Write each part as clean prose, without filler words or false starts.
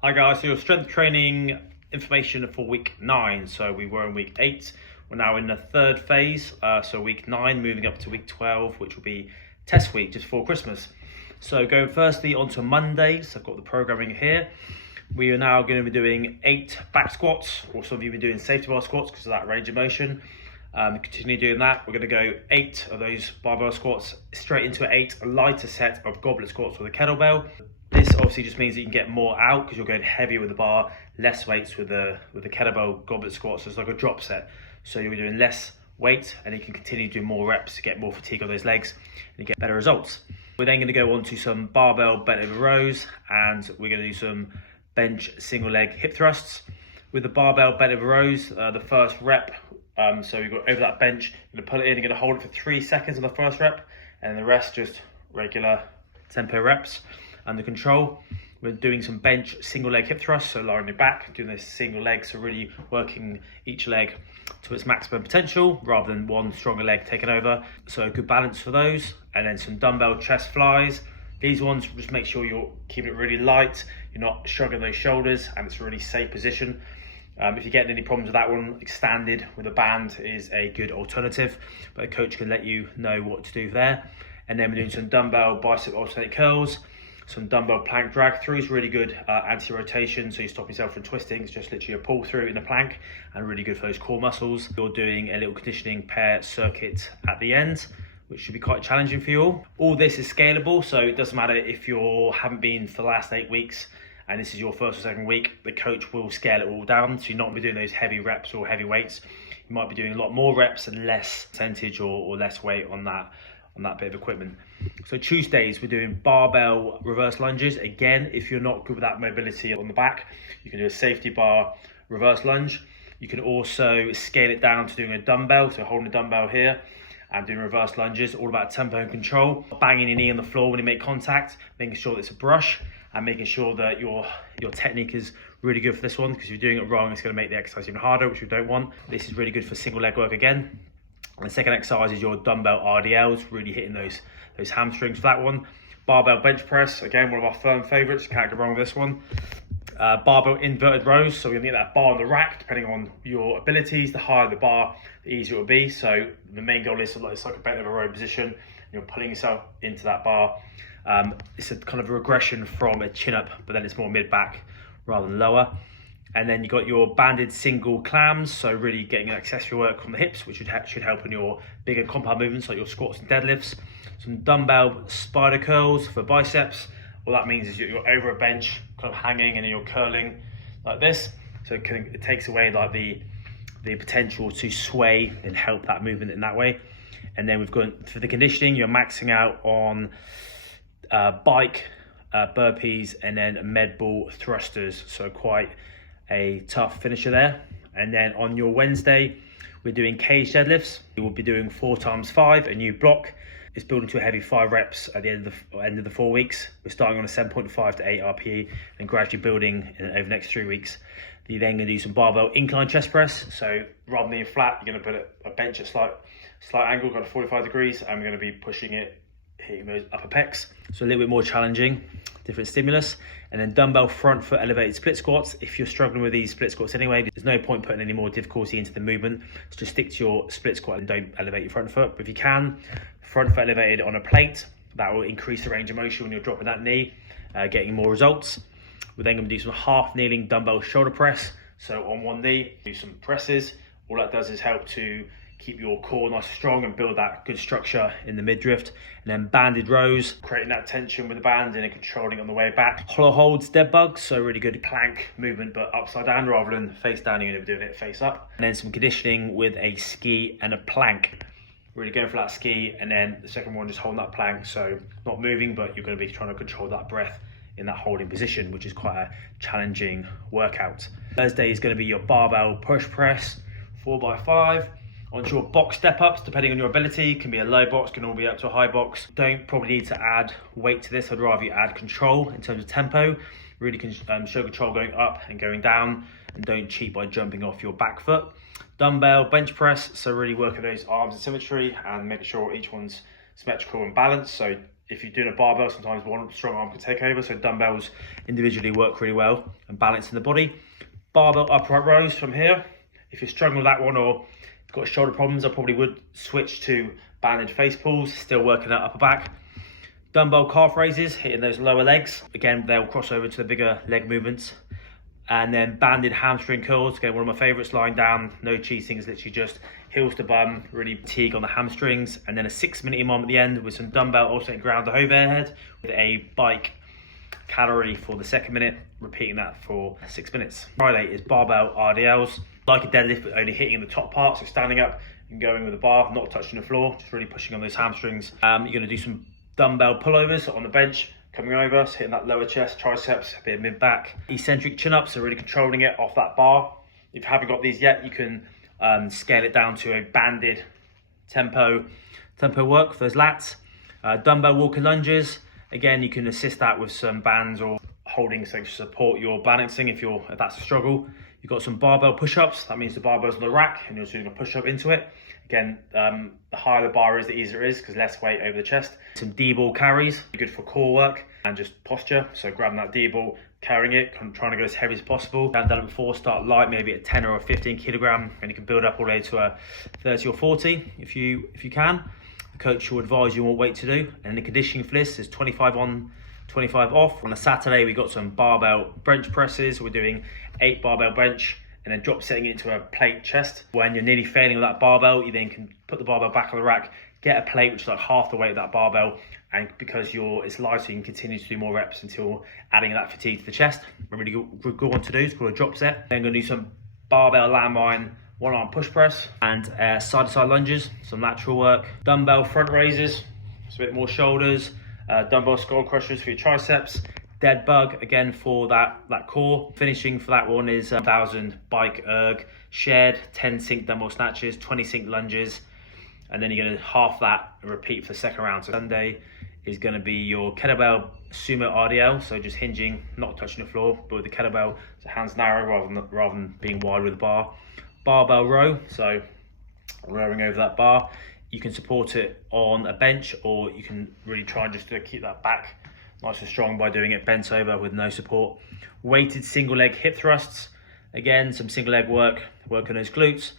Hi guys, so your strength training information for week 9. So we were in week 8, we're now in the third phase, so week 9 moving up to week 12, which will be test week just before Christmas. So going firstly onto Monday, so I've got the programming here. We are now going to be doing 8 back squats, or some of you have been doing safety bar squats because of that range of motion. Continue doing that. We're going to go 8 of those barbell squats straight into 8 lighter set of goblet squats with a kettlebell. This obviously just means that you can get more out because you're going heavier with the bar, less weights with the kettlebell goblet squats. So it's like a drop set. So you're doing less weight and you can continue to do more reps to get more fatigue on those legs and you get better results. We're then going to go on to some barbell bent over rows, and we're going to do some bench single leg hip thrusts. With the barbell bent over rows, the first rep, so you go over that bench, you're going to pull it in, you're going to hold it for 3 seconds on the first rep, and the rest just regular tempo reps. And the control, we're doing some bench single leg hip thrusts, so lying on your back, doing this single leg, so really working each leg to its maximum potential rather than one stronger leg taking over. So a good balance for those. And then some dumbbell chest flies. These ones, just make sure you're keeping it really light, you're not shrugging those shoulders, and it's a really safe position. If you're getting any problems with that one, standard with a band is a good alternative, but a coach can let you know what to do there. And then we're doing some dumbbell bicep alternate curls, some dumbbell plank drag throughs, really good anti-rotation, so you stop yourself from twisting. It's just literally a pull through in the plank and really good for those core muscles. You're doing a little conditioning pair circuit at the end, which should be quite challenging for you all. All this is scalable, so it doesn't matter if you haven't been for the last 8 weeks and this is your first or second week, the coach will scale it all down. So you're not gonna be doing those heavy reps or heavy weights. You might be doing a lot more reps and less percentage or less weight on that bit of equipment. So Tuesdays, we're doing barbell reverse lunges. Again, if you're not good with that mobility on the back, you can do a safety bar reverse lunge. You can also scale it down to doing a dumbbell, so holding a dumbbell here and doing reverse lunges, all about tempo and control. Banging your knee on the floor when you make contact, making sure that it's a brush, and making sure that your technique is really good for this one, because if you're doing it wrong, it's going to make the exercise even harder, which we don't want. This is really good for single leg work again. And the second exercise is your dumbbell RDLs, really hitting those hamstrings for that one. Barbell bench press, again, one of our firm favorites, can't go wrong with this one. Barbell inverted rows, so we're gonna get that bar on the rack, depending on your abilities. The higher the bar, the easier it will be. So the main goal is it's like a bent over row position. You're pulling yourself into that bar. It's a kind of a regression from a chin up, but then it's more mid back rather than lower. And then you got your banded single clams, so really getting an accessory work from the hips, which should help in your bigger compound movements like your squats and deadlifts. Some dumbbell spider curls for biceps. All that means is you're over a bench, kind of hanging, and then you're curling like this. So it takes away like the potential to sway and help that movement in that way. And then we've got, for the conditioning, you're maxing out on bike, burpees, and then med ball thrusters. So quite a tough finisher there. And then on your Wednesday, we're doing cage deadlifts. We will be doing 4x5, a new block. It's building to a heavy 5 reps at the end of the 4 weeks. We're starting on a 7.5 to 8 RPE and gradually building over the next 3 weeks. You're then going to do some barbell incline chest press. So rather than being flat, you're going to put a bench at slight angle, kind of 45 degrees, and we're going to be pushing it, hitting those upper pecs. So a little bit more challenging, different stimulus. And then dumbbell front foot elevated split squats. If you're struggling with these split squats anyway, there's no point putting any more difficulty into the movement. So just stick to your split squat and don't elevate your front foot. But if you can, front foot elevated on a plate, that will increase the range of motion when you're dropping that knee, getting more results. We're then going to do some half kneeling dumbbell shoulder press. So on one knee, do some presses. All that does is help to keep your core nice and strong and build that good structure in the midriff. And then banded rows, creating that tension with the band and then controlling on the way back. Hollow holds, dead bugs, so really good plank movement, but upside down rather than face down. You're going to be doing it face up. And then some conditioning with a ski and a plank. Really going for that ski, and then the second one just holding that plank, so not moving, but you're going to be trying to control that breath in that holding position, which is quite a challenging workout. Thursday is going to be your barbell push press, 4x5. Onto your box step ups, depending on your ability, can be a low box, can all be up to a high box. Don't probably need to add weight to this. I'd rather you add control in terms of tempo. Really show control going up and going down, and don't cheat by jumping off your back foot. Dumbbell bench press, so really working those arms in symmetry and make sure each one's symmetrical and balanced. So if you're doing a barbell, sometimes one strong arm can take over. So dumbbells individually work really well and balancing the body. Barbell upright rows from here. If you're struggling with that one or you've got shoulder problems, I probably would switch to banded face pulls, still working that upper back. Dumbbell calf raises, hitting those lower legs. Again, they'll cross over to the bigger leg movements. And then banded hamstring curls. Again, one of my favorites, lying down, no cheating, is literally just heels to bum, really fatigue on the hamstrings. And then a 6-minute EMOM at the end with some dumbbell alternating ground to overhead with a bike calorie for the second minute, repeating that for 6 minutes. Friday is barbell RDLs, like a deadlift, but only hitting the top part, so standing up and going with the bar, not touching the floor, just really pushing on those hamstrings. You're gonna do some dumbbell pullovers on the bench, coming over, so hitting that lower chest, triceps, a bit of mid-back. Eccentric chin-ups, so really controlling it off that bar. If you haven't got these yet, you can scale it down to a banded tempo work for those lats. Dumbbell walking lunges, again, you can assist that with some bands or holding so to support your balancing if that's a struggle. You've got some barbell push-ups, that means the barbell's on the rack and you're just doing a push-up into it. Again, the higher the bar is, the easier it is because less weight over the chest. Some D-ball carries, good for core work and just posture. So grabbing that D-ball, carrying it, trying to go as heavy as possible. I've done it before, start light, maybe a 10 or a 15 kilogram, and you can build up all the way to a 30 or 40 if you can. The coach will advise you what weight to do. And the conditioning for this is 25 on, 25 off. On a Saturday, we got some barbell bench presses. We're doing 8 barbell bench and then drop setting it into a plate chest. When you're nearly failing with that barbell, you then can put the barbell back on the rack, get a plate which is like half the weight of that barbell, and because it's lighter, you can continue to do more reps until adding that fatigue to the chest. A really good one to do, it's called a drop set. Then I'm gonna do some barbell landmine, one arm push press, and side to side lunges, some lateral work. Dumbbell front raises, it's a bit more shoulders. Dumbbell skull crushers for your triceps. Dead bug, again for that core. Finishing for that one is 1,000 bike erg, shared 10 sync dumbbell snatches, 20 sync lunges, and then you're gonna half that and repeat for the second round. So Sunday is gonna be your kettlebell sumo RDL, so just hinging, not touching the floor, but with the kettlebell, so hands narrow rather than being wide with the bar. Barbell row, so rowing over that bar. You can support it on a bench, or you can really try and just keep that back nice and strong by doing it bent over with no support. Weighted single leg hip thrusts. Again, some single leg work on those glutes.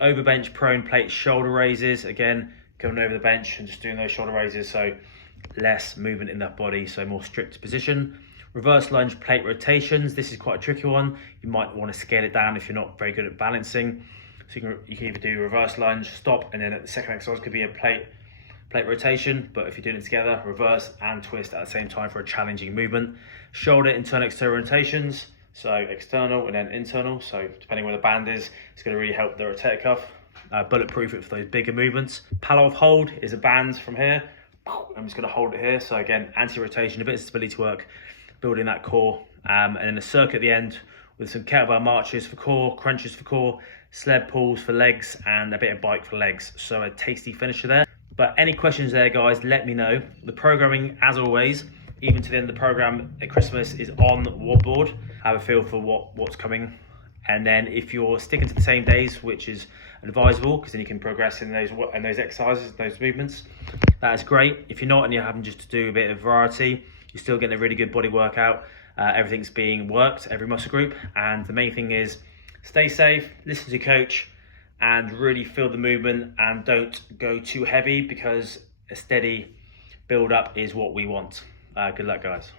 Over bench prone plate shoulder raises. Again, coming over the bench and just doing those shoulder raises, so less movement in that body, so more strict position. Reverse lunge plate rotations. This is quite a tricky one. You might want to scale it down if you're not very good at balancing. So you can either do reverse lunge, stop, and then at the second exercise could be a plate rotation, but if you're doing it together, reverse and twist at the same time for a challenging movement. Shoulder internal external rotations, so external and then internal, so depending where the band is, it's going to really help the rotator cuff. Bulletproof it for those bigger movements. Pallof hold is a band from here. I'm just going to hold it here, so again, anti-rotation, a bit of stability work, building that core, and then a circuit at the end with some kettlebell marches for core, crunches for core, sled pulls for legs, and a bit of bike for legs. So a tasty finisher there. But any questions there, guys, let me know. The programming, as always, even to the end of the program at Christmas, is on Wobboard. Have a feel for what's coming. And then if you're sticking to the same days, which is advisable, because then you can progress in those exercises, those movements, that is great. If you're not and you're having just to do a bit of variety, you're still getting a really good body workout. Everything's being worked, every muscle group. And the main thing is stay safe, listen to your coach, and really feel the movement, and don't go too heavy because a steady build up is what we want. Good luck, guys.